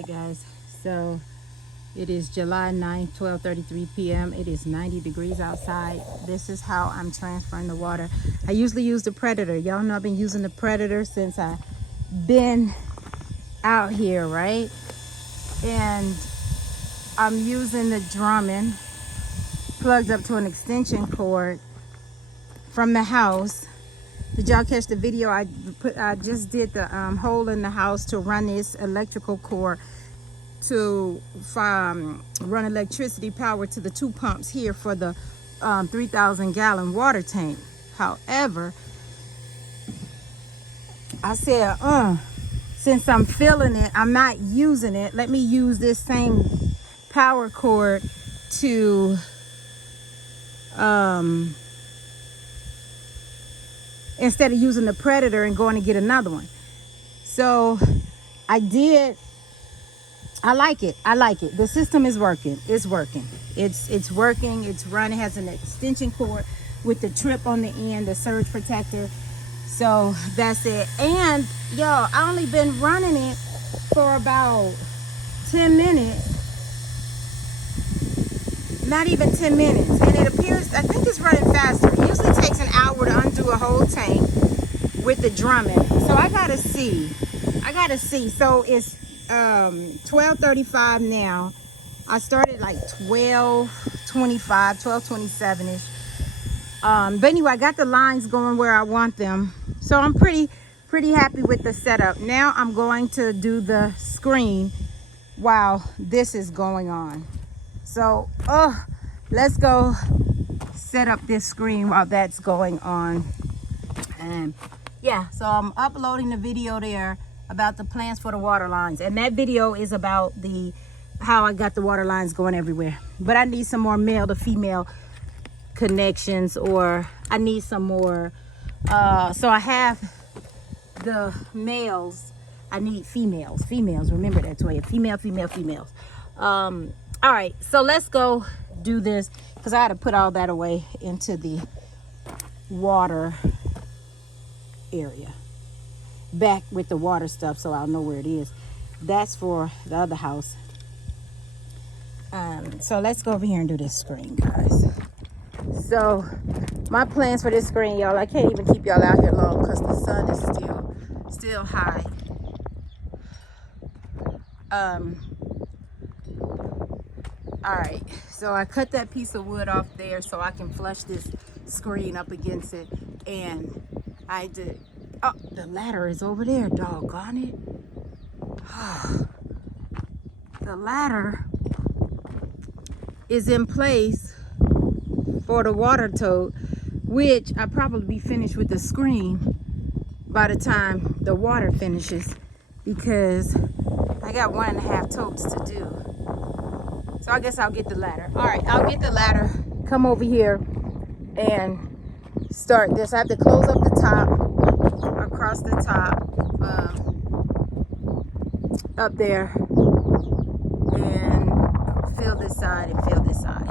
right, guys, so it is July 9th, 12:33 p.m. It is 90 degrees outside. This is how I'm transferring the water. I usually use the Predator. Y'all know I've been using the Predator since I've been out here, right? And I'm using the Drummond plugged up to an extension cord from the house. Did y'all catch the video? I just did the hole in the house to run this electrical cord to run electricity power to the 2 pumps here for the 3,000 gallon water tank. However, I said, since I'm filling it, I'm not using it. Let me use this same power cord to instead of using the Predator and going to get another one. So I did. I like it. The system is working. It's working. It's working. It's running. It has an extension cord with the trip on the end, the surge protector. So that's it. And y'all, I only been running it for about 10 minutes. Not even 10 minutes. And it appears, I think it's running faster. It usually takes an hour to undo a whole tank with the Drummond. So I gotta see. So it's 12:35 now. I started like 12:25, 12:27ish. But anyway, I got the lines going where I want them. So I'm pretty happy with the setup. Now I'm going to do the screen while this is going on. So let's go set up this screen while that's going on. And yeah, so I'm uploading the video there about the plans for the water lines, and that video is about how I got the water lines going everywhere. But I need some more male to female connections, or I need some more so I have the males, I need females. Remember that, Toya. Females. All right, so let's go do this, because I had to put all that away into the water area, back with the water stuff, so I'll know where it is. That's for the other house. So let's go over here and do this screen, guys. So my plans for this screen, y'all, I can't even keep y'all out here long because the sun is still high. All right, so I cut that piece of wood off there so I can flush this screen up against it, and I did. Oh, the ladder is over there, doggone it. The ladder is in place for the water tote, which I'll probably be finished with the screen by the time the water finishes, because I got 1.5 totes to do. So I guess I'll get the ladder. All right, I'll get the ladder, come over here and start this. I have to close up the top, across the top, up there, and fill this side and fill this side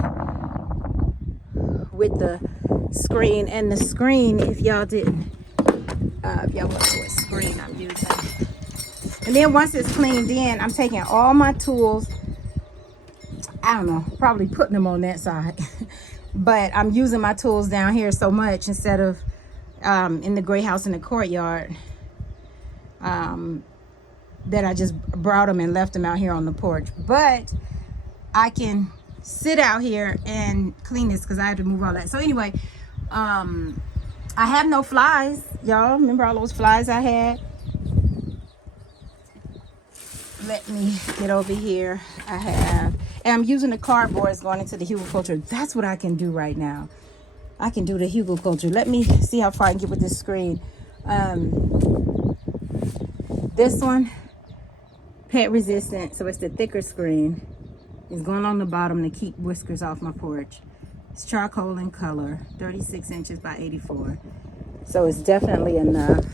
with the screen. And the screen, if y'all didn't, if y'all want to know what screen I'm using. And then once it's cleaned in, I'm taking all my tools, I don't know, probably putting them on that side. But I'm using my tools down here so much instead of in the gray house in the courtyard, that I just brought them and left them out here on the porch. But I can sit out here and clean this because I have to move all that. So anyway, I have no flies, y'all. Remember all those flies I had? Let me get over here. And I'm using the cardboards going into the hugelkultur. That's what I can do right now. I can do the hugelkultur. Let me see how far I can get with this screen. This one, pet resistant, so it's the thicker screen. It's going on the bottom to keep whiskers off my porch. It's charcoal in color, 36 inches by 84. So it's definitely enough.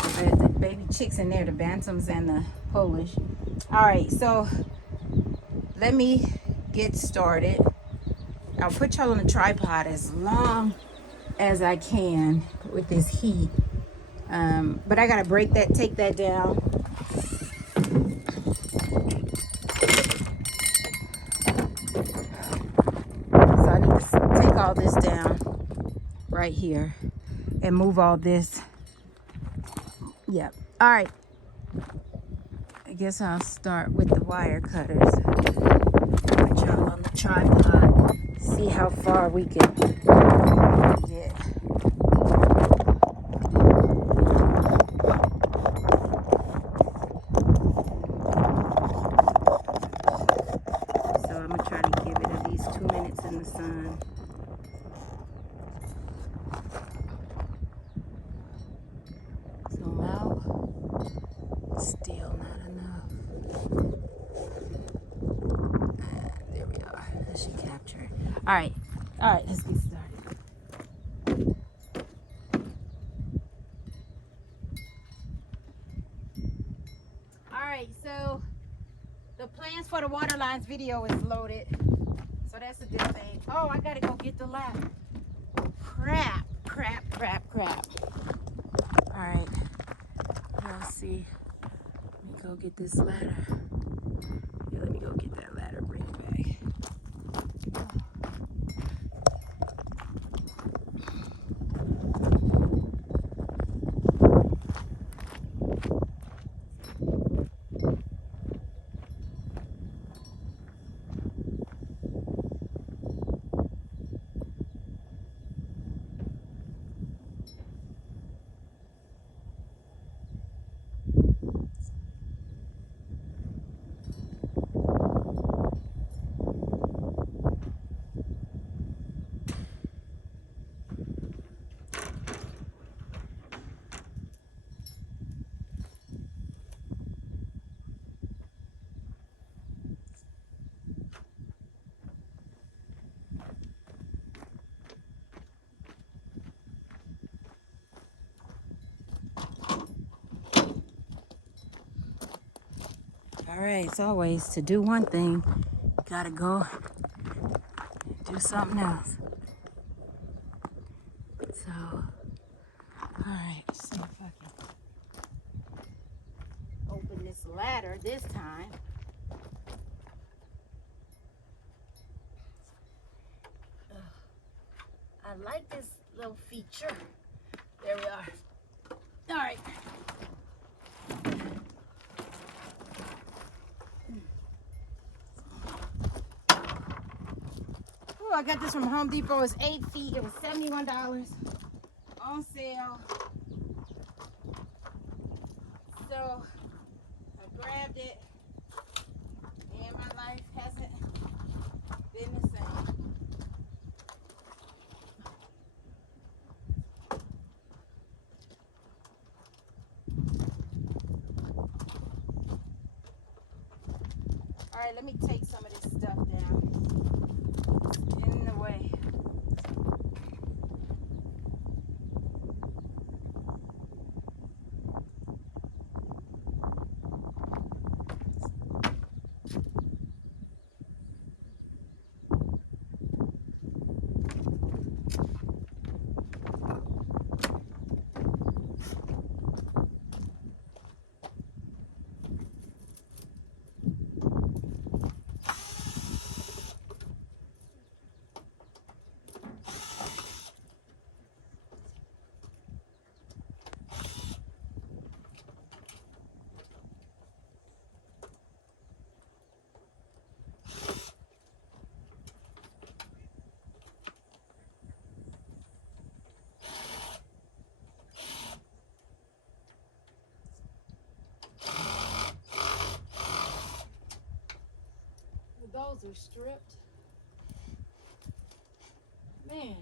I have the baby chicks in there, the bantams and the Polish. All right, so let me get started. I'll put y'all on the tripod as long as I can with this heat. But I gotta take that down. right here and move all this. Yep. All right. I guess I'll start with the wire cutters. Put y'all on the tripod. See how far we can get. So I'm gonna try to give it at least 2 minutes in the sun. Zoom out. Still not enough. There we are. That should capture it. All right, let's get started. All right, so the plans for the water lines video is loaded, so that's a good thing. Oh, I gotta go get the ladder. Crap. All right, y'all see. Let me go get this ladder. Yeah, let me go get that ladder, bring it back. All right, as always, to do one thing, you gotta go do something else. So, all right, let's see if I can open this ladder this time. I like this little feature. There we are. All right. Oh, I got this from Home Depot. It's 8 feet. It was $71 on sale. So I grabbed it, and my life hasn't been the same. All right, let me take some of this stuff down. It's in the way. Those are stripped. Man.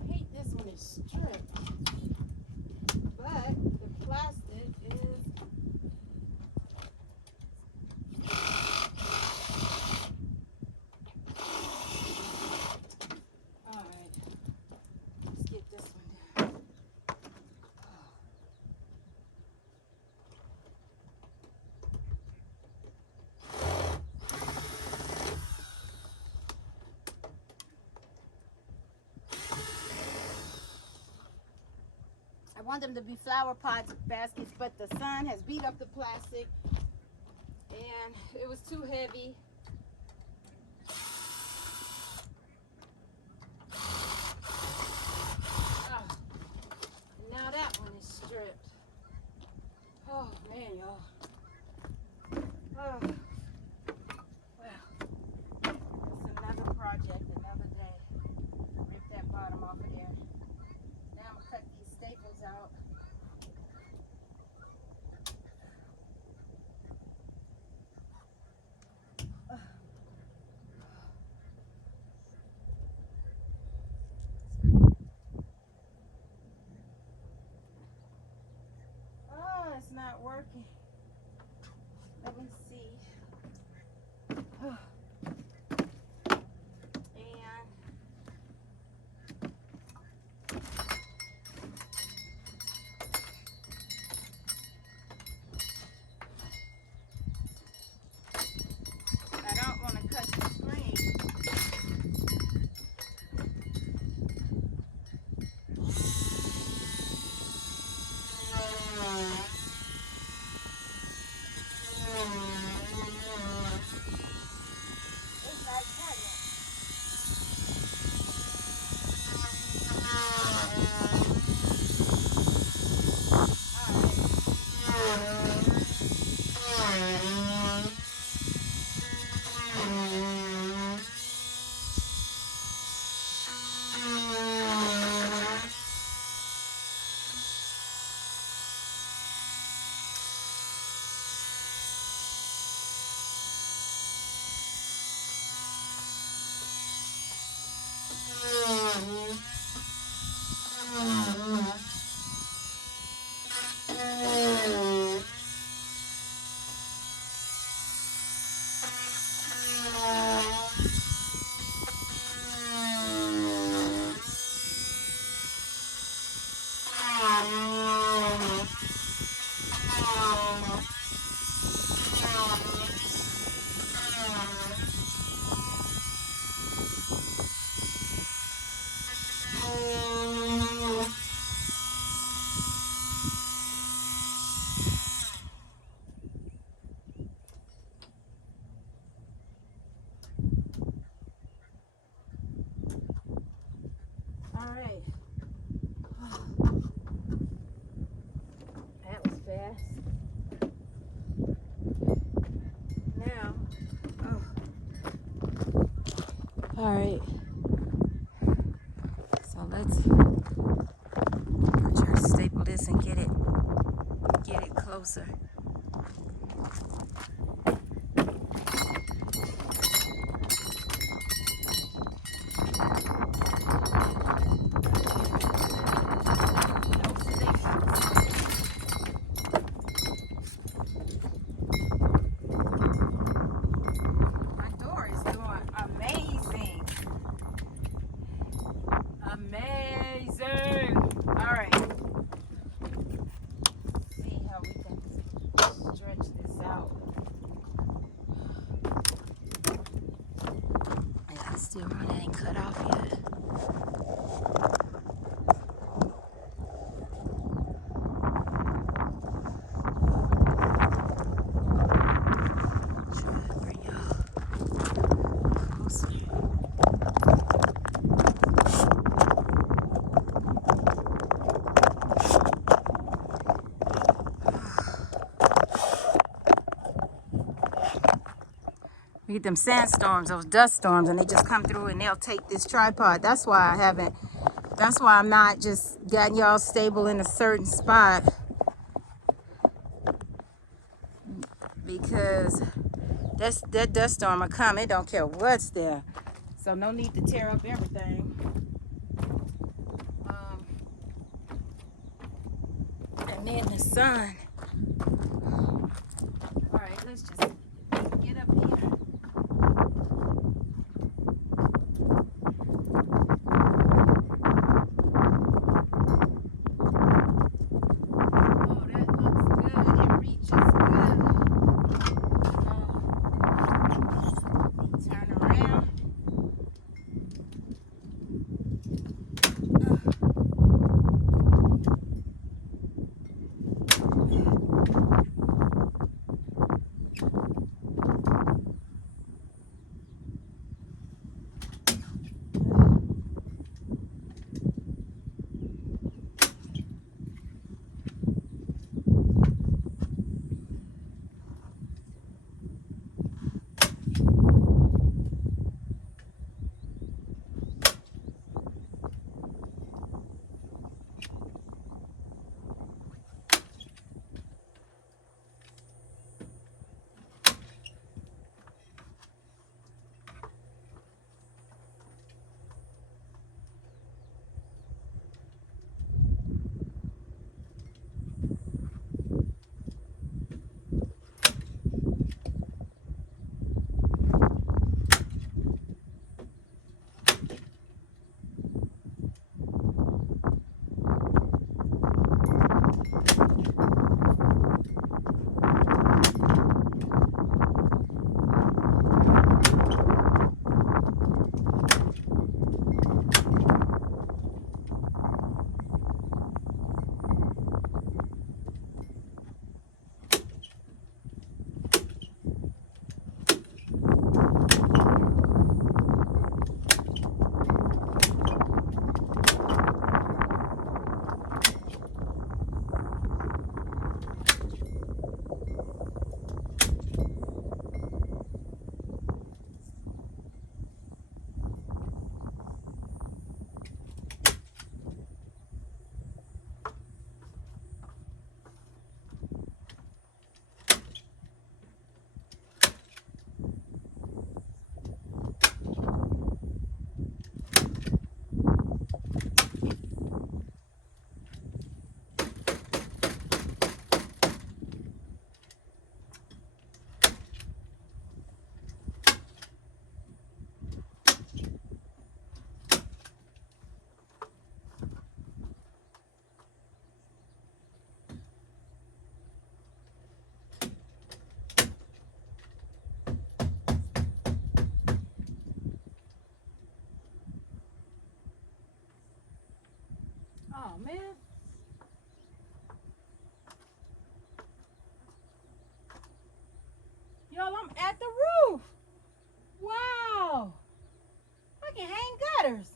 I hate this one is stripped. But the plastic is all right. want them to be flower pots, baskets, but the sun has beat up the plastic and it was too heavy. Now that one is stripped. Oh man, y'all. Oh, well, it's another project, another day. Rip that bottom off of there. Now I'm gonna cut these staples out. Oh, it's not working. Let me see. I don't want to cut the screen. It's like cutting it. All right. That was fast. Now, all right. So let's try to staple this and get it closer. Amazing. All right. See how we can stretch this out. It's still running, ain't cut off yet. Try to bring y'all closer. We get them sandstorms, those dust storms, and they just come through and they'll take this tripod. That's why I'm not just getting y'all stable in a certain spot. Because that dust storm will come, it don't care what's there. So no need to tear up everything. And then the sun. All right, let's just get up here. ladders.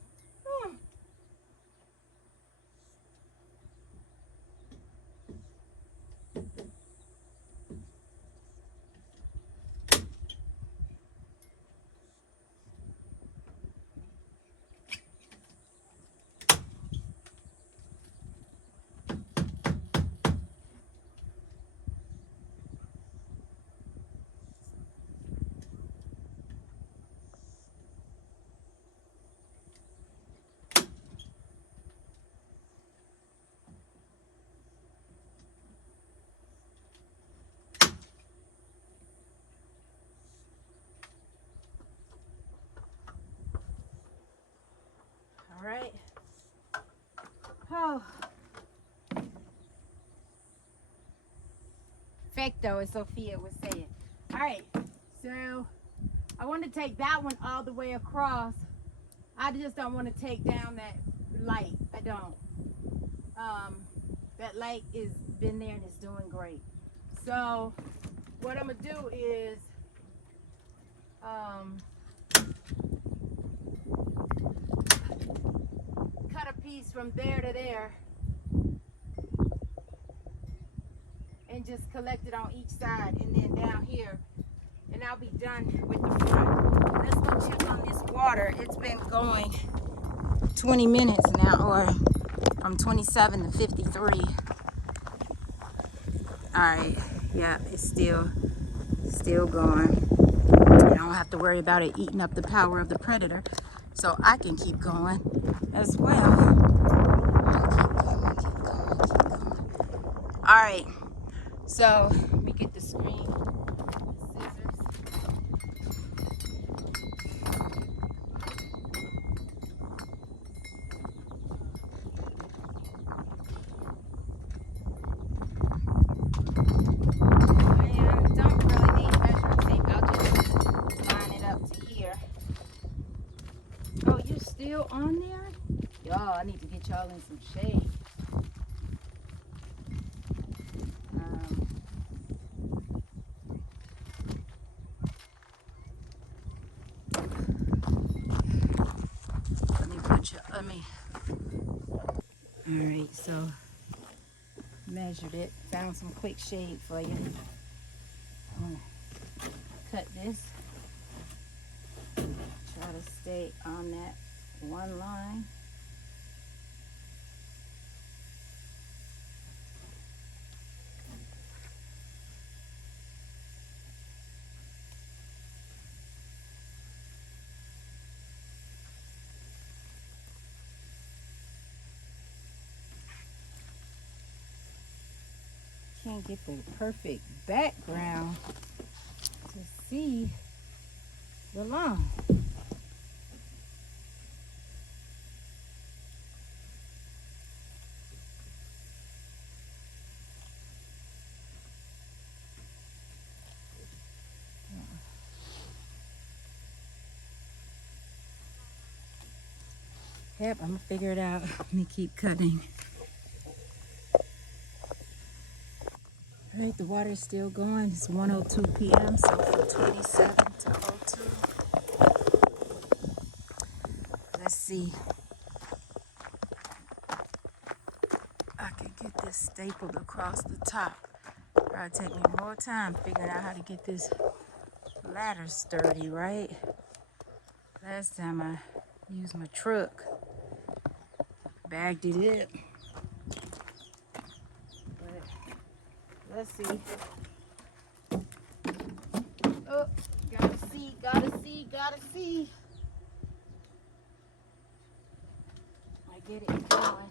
All right. Oh. Perfecto, as Sophia was saying. All right. So I want to take that one all the way across. I just don't want to take down that light. I don't. That light is been there and it's doing great. So what I'm gonna do is cut a piece from there to there and just collect it on each side, and then down here, and I'll be done with the front. Let's go check on this water. It's been going 20 minutes now, or from 27 to 53. All right, yeah, it's still going. I don't have to worry about it eating up the power of the predator, so I can keep going as well. Keep going. All right, so let me get the screen. Still on there? Y'all, I need to get y'all in some shade. All right, so measured it, found some quick shade for you. I'm gonna cut this, try to stay on that one line. Can't get the perfect background to see the lawn. Yep, I'm gonna figure it out. Let me keep cutting. All right, the water's still going. It's 1:02 p.m., so from 27 to 02. Let's see. I can get this stapled across the top. Probably take me more time figuring out how to get this ladder sturdy, right? Last time I used my truck, bagged it up. But let's see. Oh, gotta see. I get it going.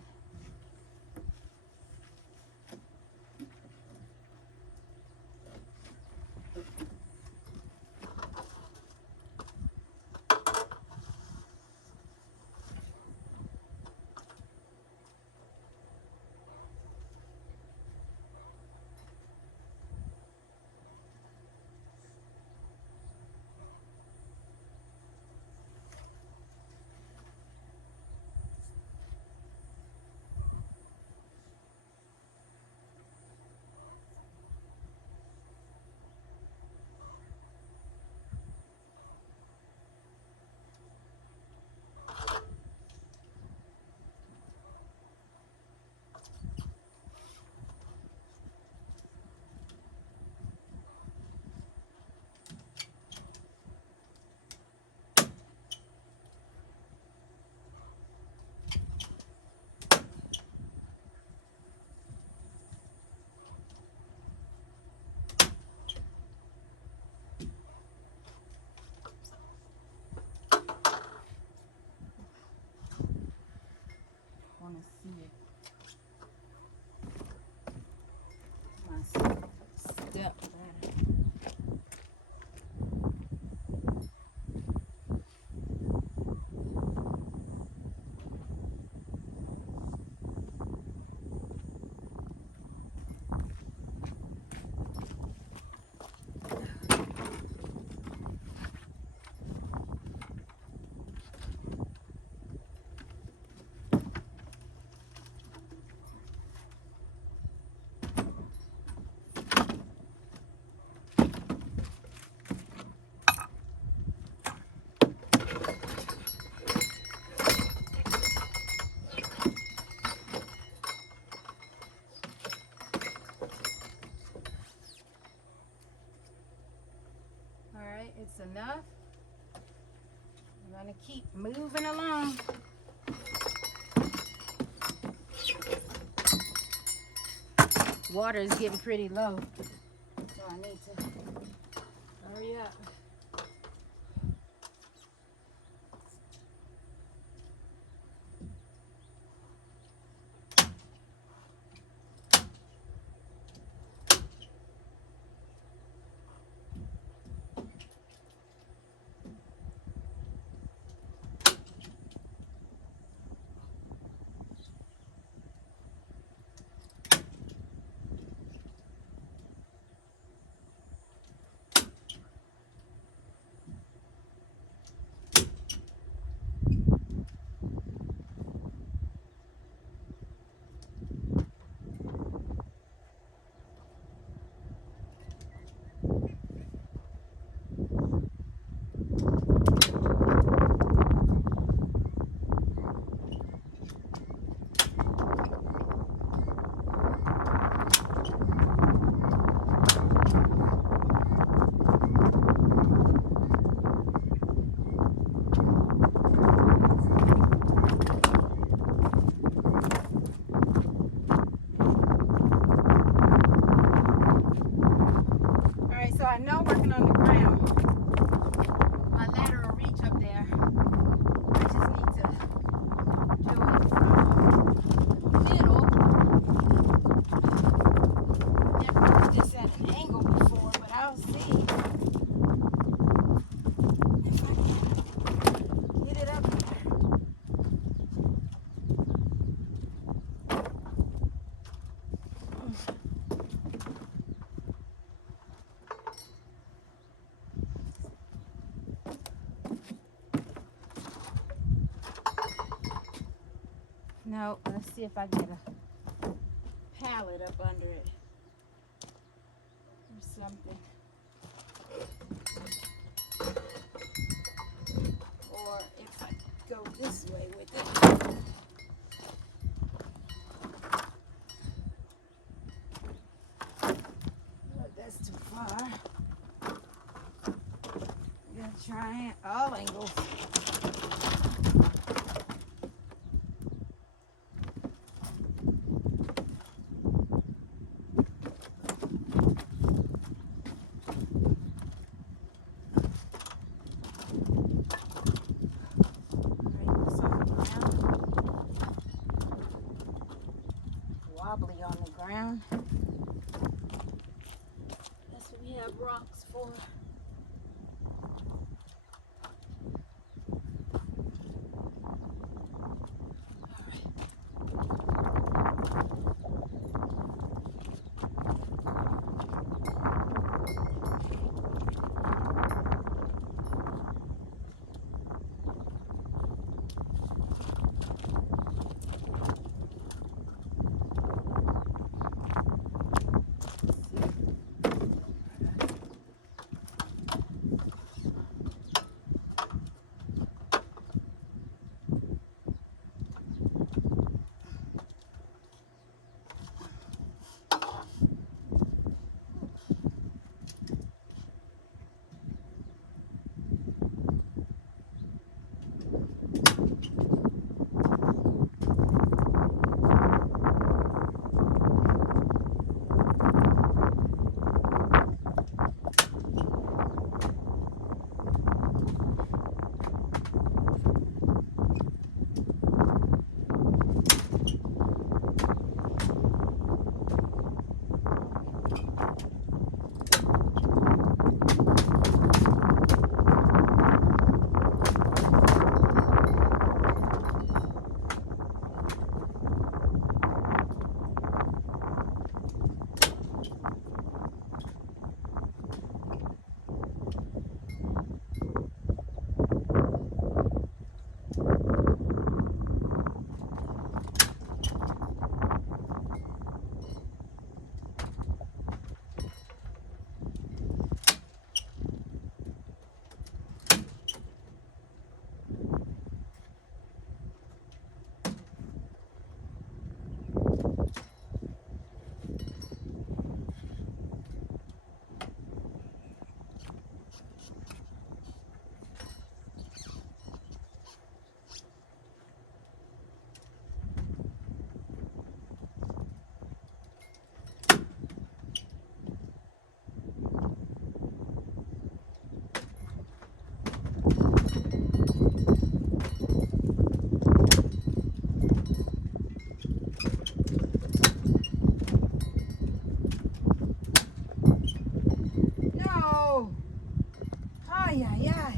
It's enough. I'm gonna keep moving along. Water is getting pretty low, so I need to hurry up. So I know working on the ground, my ladder will reach up there. I just need to do it from the middle. Never did this at an angle before, but I'll see if I can get it up there. No, let's see if I get a pallet up under it or something. Or if I go this way with it. Oh, that's too far. I'm gonna try all angles. Wobbly on the ground. That's what we have rocks for. Ay, ay, ay.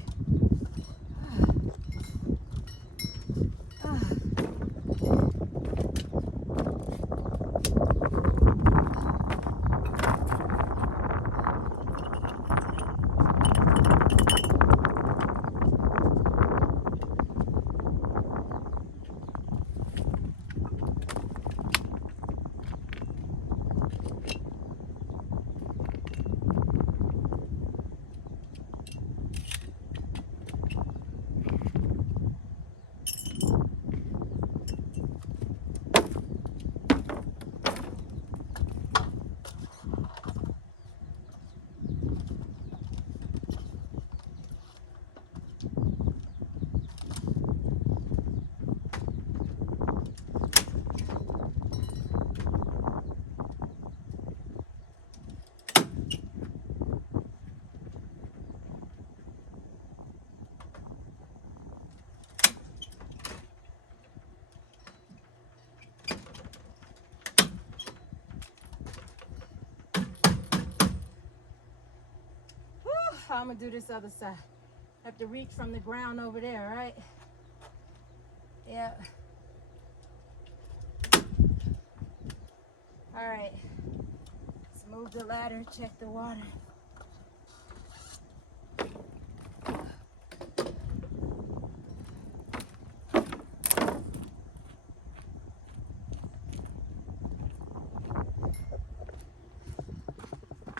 I'm gonna do this other side. Have to reach from the ground over there, right? Yeah. All right. Let's move the ladder, check the water.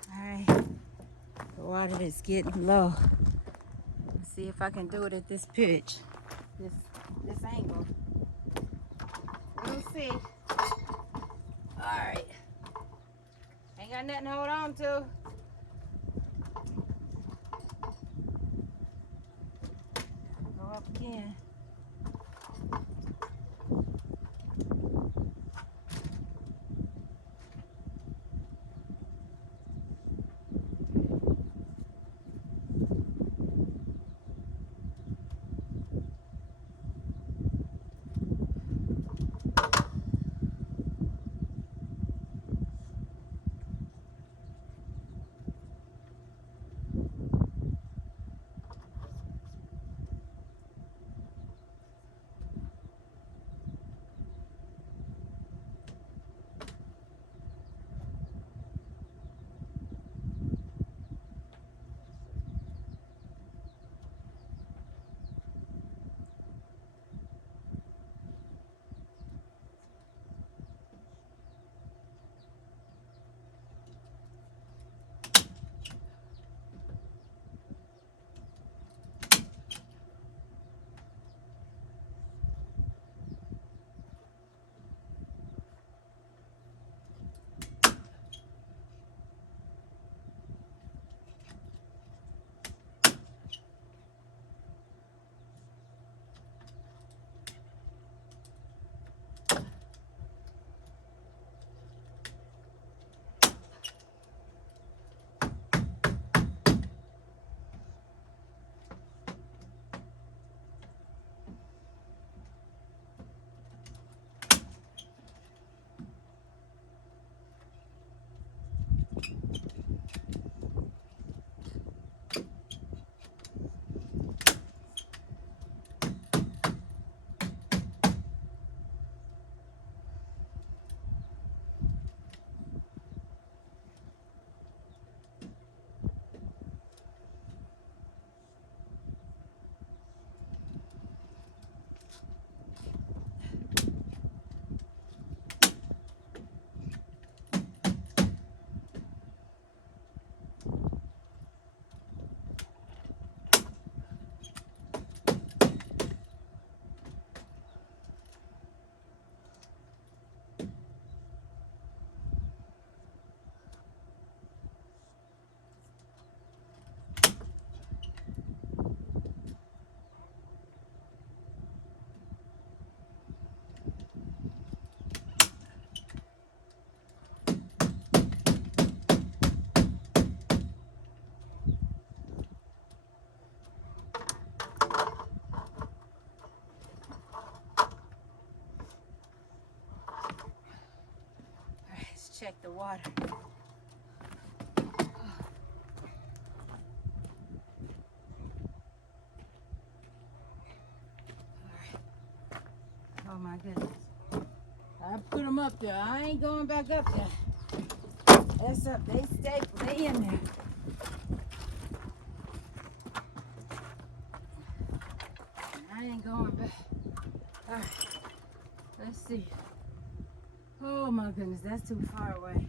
All right. The water is getting low. Let's see if I can do it at this pitch, this angle. We'll see. All right. Ain't got nothing to hold on to. Go up again. Check the water. Put them up there. I ain't going back up there. That's up. They stay. They in there. I ain't going back. All right. Let's see. Oh my goodness, that's too far away.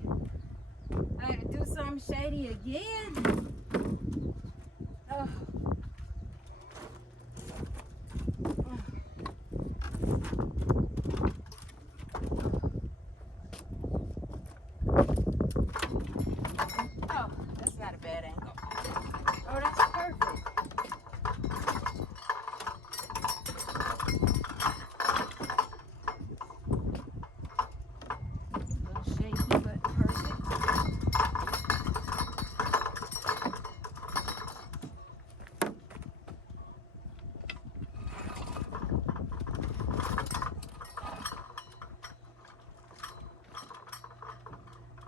I gotta do something shady again. Oh. Oh, that's not a bad angle. Oh, that's perfect. A little shaky, but perfect.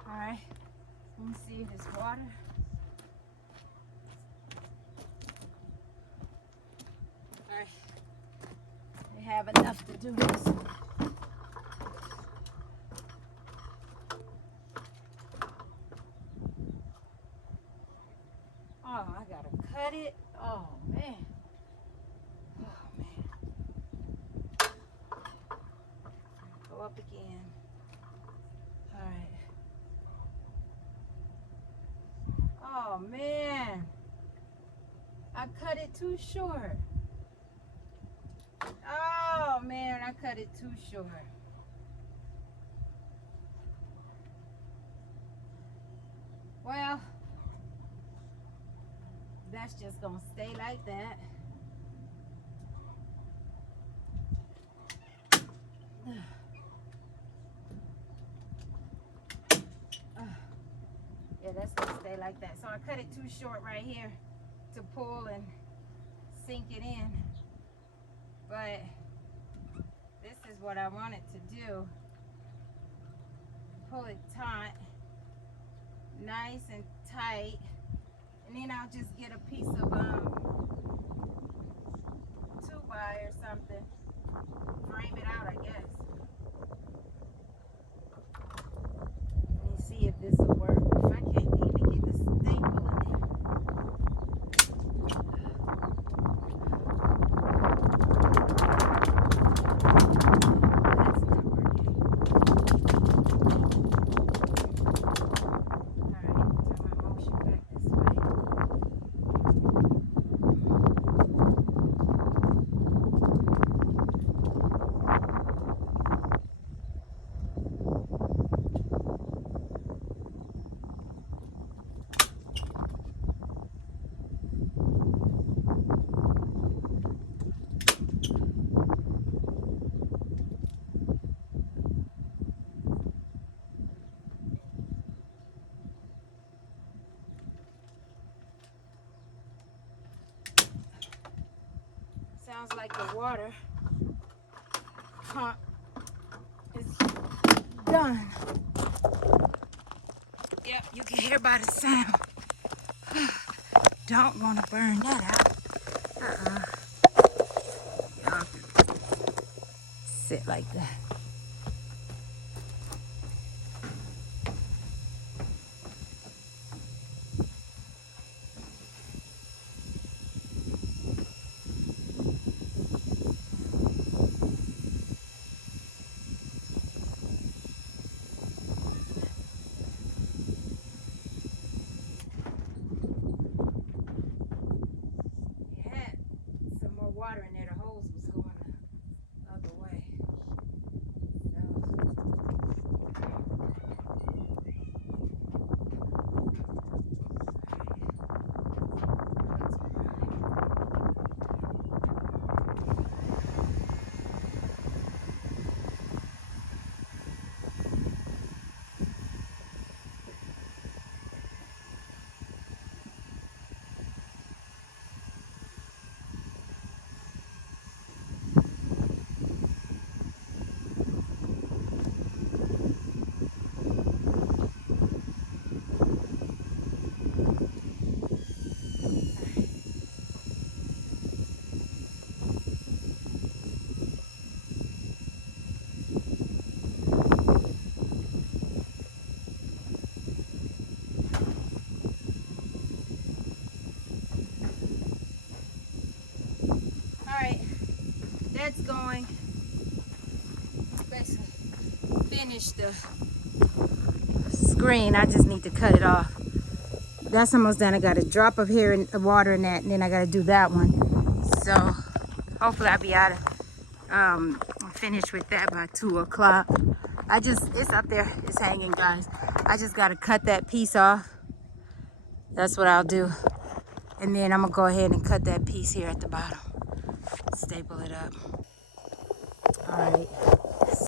All right, let me see this water. All right, I have enough to do this. Oh, I gotta cut it. Oh man. Oh man. Go up again. All right. Oh man. I cut it too short. Oh man, I cut it too short. Well, that's just gonna stay like that. Yeah, that's gonna stay like that. So I cut it too short right here to pull and sink it in. But this is what I wanted to do. Pull it taut, nice and tight, and then I'll just get a piece of 2x or something. Frame it out, I guess. Let me see if this will work. If I can't even get the staple in there. Sounds like the water pump is done. Yep, you can hear by the sound. Don't want to burn that out. Yeah. Sit like that. Water in there, the hose was going the other way. that's going. Basically finished the screen. I just need to cut it off. That's almost done. I got a drop of hair in water in that, and then I got to do that one. So hopefully I'll be out of finished with that by 2 o'clock. It's up there, it's hanging, guys. I just got to cut that piece off. That's what I'll do. And then I'm gonna go ahead and cut that piece here at the bottom. Staple it up. All right.